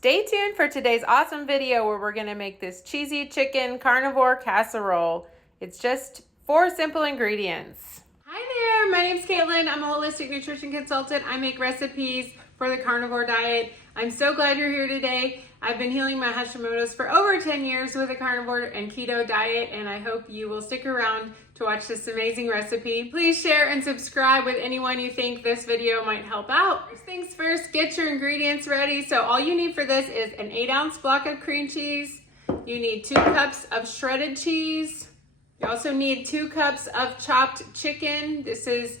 Stay tuned for today's awesome video where we're gonna make this cheesy chicken carnivore casserole. It's just 4 simple ingredients. Hi there, my name's Caitlin. I'm a holistic nutrition consultant. I make recipes for the carnivore diet. I'm so glad you're here today. I've been healing my Hashimoto's for over 10 years with a carnivore and keto diet, and I hope you will stick around to watch this amazing recipe. Please share and subscribe with anyone you think this video might help out. First things first, get your ingredients ready. So all you need for this is an 8-ounce block of cream cheese. You need 2 cups of shredded cheese. You also need 2 cups of chopped chicken. This is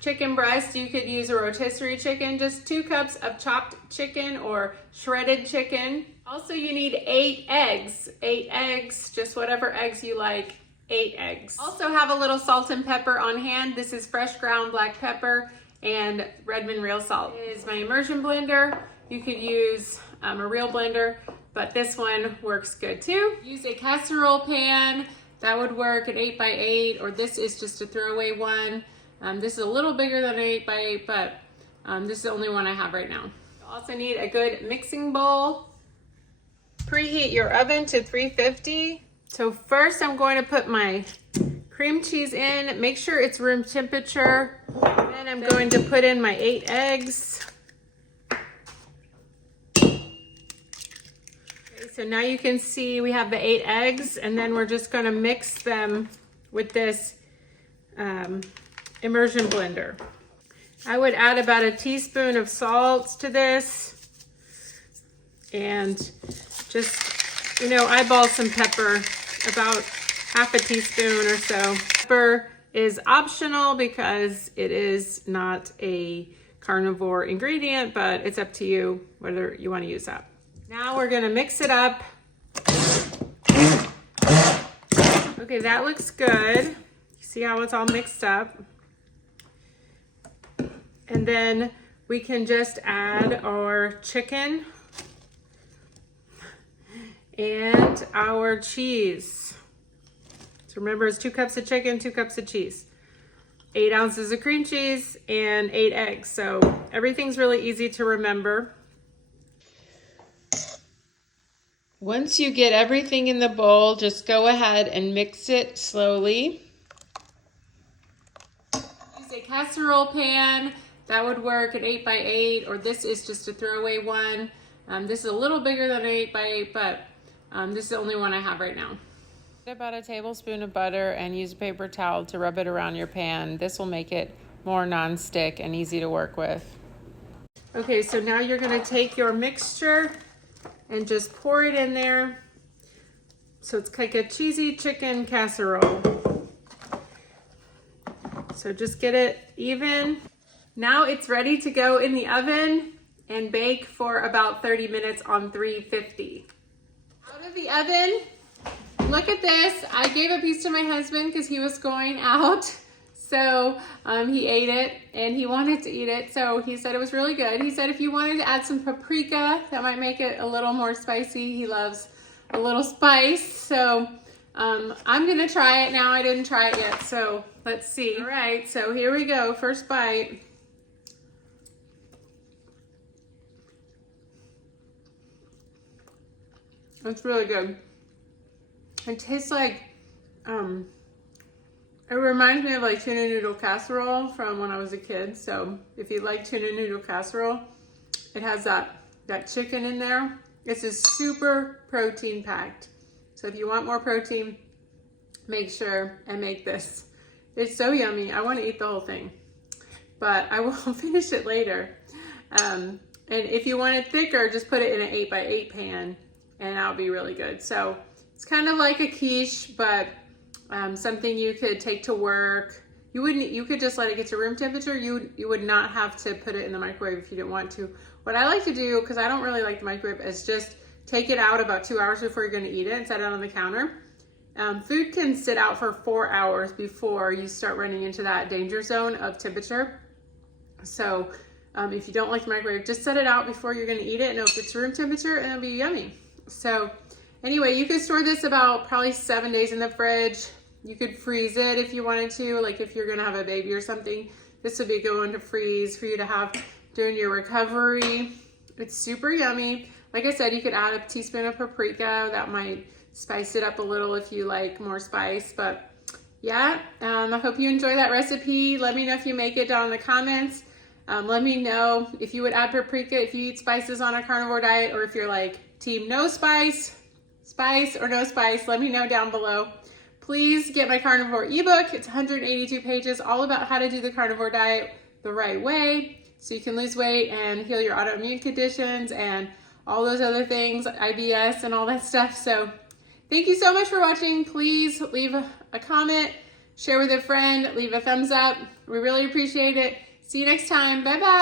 chicken breast. You could use a rotisserie chicken. Just 2 cups of chopped chicken or shredded chicken. Also, you need 8 eggs. 8 eggs, just whatever eggs you like. 8 eggs. Also have a little salt and pepper on hand. This is fresh ground black pepper and Redmond real salt. This is my immersion blender. You could use a real blender, but this one works good too. Use a casserole pan. That would work at 8x8, or this is just a throwaway one. This is a little bigger than an 8x8, but this is the only one I have right now. You also need a good mixing bowl. Preheat your oven to 350. So first I'm going to put my cream cheese in. Make sure it's room temperature. Then I'm going to put in my 8 eggs. Okay, so now you can see we have the 8 eggs, and then we're just going to mix them with this immersion blender. I would add about a teaspoon of salt to this, and just, eyeball some pepper, about half a teaspoon or so. Pepper is optional because it is not a carnivore ingredient, but it's up to you whether you want to use that. Now we're gonna mix it up. Okay, that looks good. See how it's all mixed up? And then we can just add our chicken and our cheese. So remember, it's 2 cups of chicken, 2 cups of cheese, 8 ounces of cream cheese, and 8 eggs. So everything's really easy to remember. Once you get everything in the bowl, just go ahead and mix it slowly. Use a casserole pan. That would work at 8x8, or this is just a throwaway one. This is a little bigger than an 8x8, but this is the only one I have right now. Get about a tablespoon of butter and use a paper towel to rub it around your pan. This will make it more non-stick and easy to work with. Okay, so now you're gonna take your mixture and just pour it in there. So it's like a cheesy chicken casserole. So just get it even. Now it's ready to go in the oven and bake for about 30 minutes on 350. Out of the oven, look at this. I gave a piece to my husband because he was going out. So he ate it and he wanted to eat it. So he said it was really good. He said if you wanted to add some paprika, that might make it a little more spicy. He loves a little spice. So I'm gonna try it now. I didn't try it yet, so let's see. All right, so here we go, first bite. It's really good. It tastes like, it reminds me of like tuna noodle casserole from when I was a kid. So if you like tuna noodle casserole, it has that chicken in there. This is super protein packed. So if you want more protein, make sure and make this. It's so yummy. I want to eat the whole thing, but I will finish it later. And if you want it thicker, just put it in an 8x8 pan and that'll be really good. So it's kind of like a quiche, but something you could take to work. You could just let it get to room temperature. You would not have to put it in the microwave if you didn't want to. What I like to do, because I don't really like the microwave, is just take it out about 2 hours before you're going to eat it and set it on the counter. Food can sit out for 4 hours before you start running into that danger zone of temperature. So if you don't like the microwave, just set it out before you're going to eat it and it'll get to room temperature and it'll be yummy. So anyway, you could store this about probably 7 days in the fridge. You could freeze it if you wanted to, like if you're gonna have a baby or something. This would be a good one to freeze for you to have during your recovery. It's super yummy. Like I said, you could add a teaspoon of paprika. That might spice it up a little if you like more spice. But yeah, I hope you enjoy that recipe. Let me know if you make it down in the comments. Let me know if you would add paprika if you eat spices on a carnivore diet, or if you're like team no spice, spice or no spice. Let me know down below. Please get my carnivore ebook. It's 182 pages, all about how to do the carnivore diet the right way so you can lose weight and heal your autoimmune conditions and all those other things, IBS and all that stuff. So thank you so much for watching. Please leave a comment, share with a friend, leave a thumbs up. We really appreciate it. See you next time. Bye-bye.